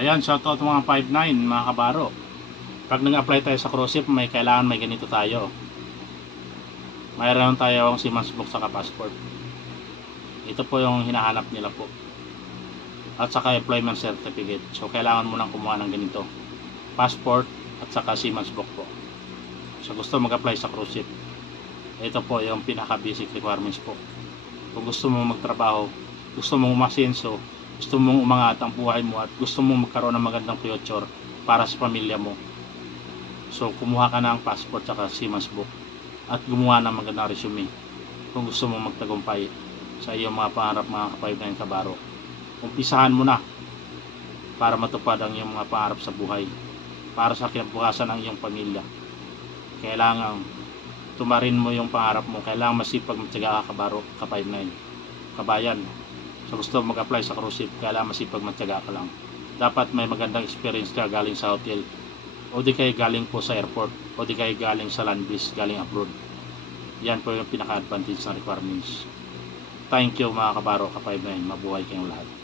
Ayan, shoutout mga 5'9", mga kabaro. Pag nag-apply tayo sa cruise ship, may ganito tayo. Mayroon tayo ang seaman's book sa passport. Ito po yung hinahanap nila po. At saka employment certificate. So kailangan mo nang kumuha ng ganito. Passport at saka seaman's book po. So gusto mag-apply sa cruise ship, ito po yung pinaka basic requirements po. Kung gusto mo magtrabaho, gusto mong umasenso, gusto mong umangat ang buhay mo, at gusto mong magkaroon ng magandang future para sa pamilya mo, so kumuha ka ng passport at seaman's book at gumawa ng magandang resume kung gusto mong magtagumpay sa iyong mga pangarap, mga ka-5'9" kabaro. Umpisahan mo na para matupad ang iyong mga pangarap sa buhay, para sa kinabukasan ng iyong pamilya. Kailangan tumarin mo yung pangarap mo. Kailangan masipag, matyaga ka, kabaro, ka-5'9", kabayan. So gusto mag-apply sa cruise ship, kailangan masipag, matyaga ka lang. Dapat may magandang experience ka galing sa hotel, o di kayo galing po sa airport, o di kayo galing sa land base, galing abroad. Yan po yung pinaka-advantage sa requirements. Thank you mga kabaro, ka-5'9". Mabuhay kayong lahat.